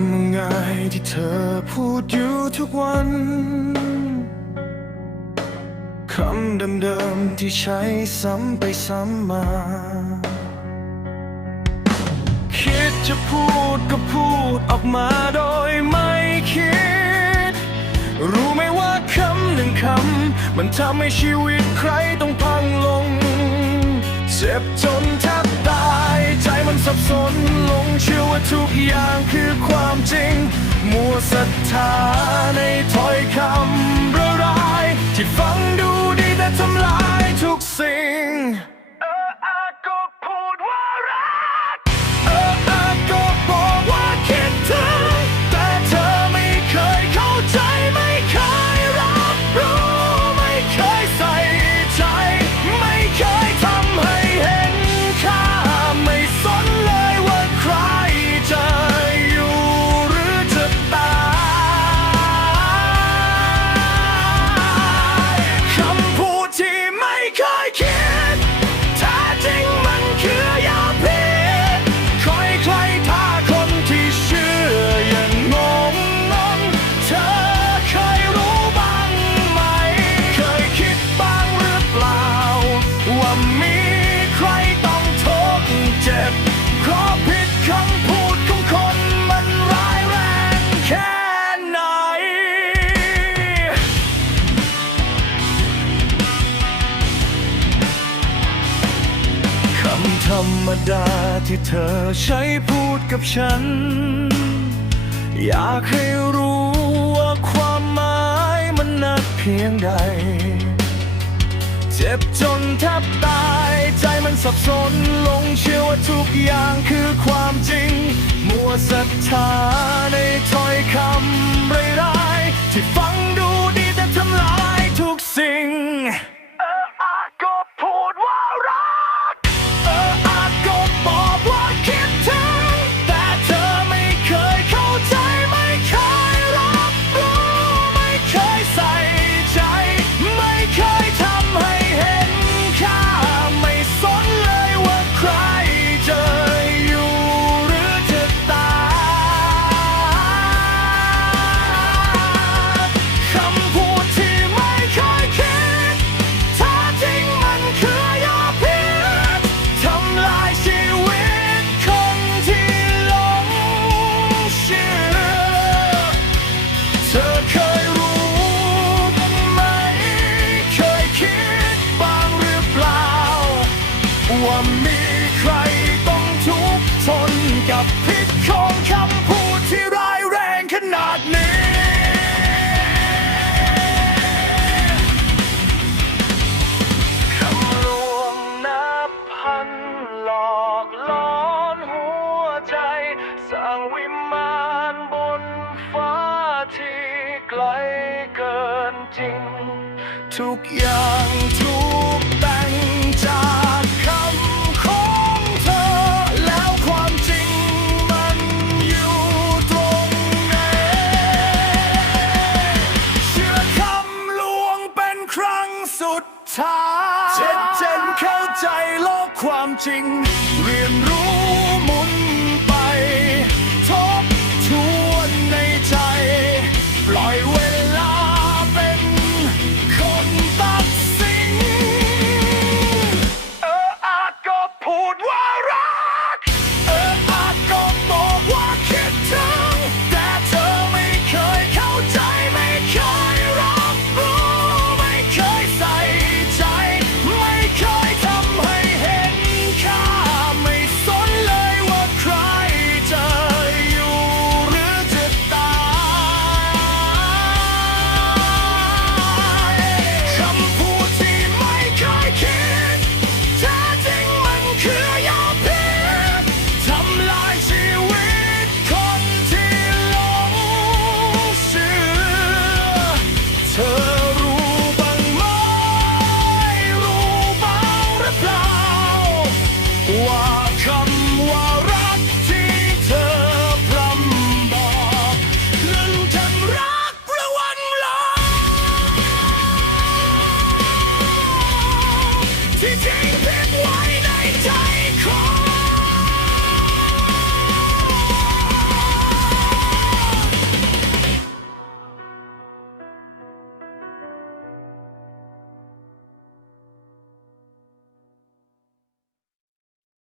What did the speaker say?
ำง่ายที่เธอพูดอยู่ทุกวัน คำเดิมๆที่ใช้ซ้ำไปซ้ำมา คิดจะพูดก็พูดออกมาโดยไม่คิด รู้ไหมว่าคำหนึ่งคำ มันทำให้ชีวิตใครต้องพังลง เจ็บจนแทบตายใจมันสับสน ว่าทุกอย่างคือความจริง มัวศรัทธาในถ้อยคำระรายที่ฟังำธรรมดาที่เธอใช้พูดกับฉัน อยากให้รู้ว่าความหมายมันหนักเพียงใด เจ็บจนแทบตายใจมันสับสนลงเชื่อว่าทุกอย่างคือความจริง มัวศรัทธาในถ้อยคำร้ายๆที่ฟังดูดีแต่ทำลายทุกสิ่ง มีใครต้องทุกข์ทนกับพิษของคำพูดที่ร้ายแรงขนาดนี้ คำลวงนับพันหลอกล้อนหัวใจ สร้างวิมานบนฟ้าที่ไกลเกินจริง ทุกอย่างถูกแต่ง ใจโลกความจริง เรียนรู้มุน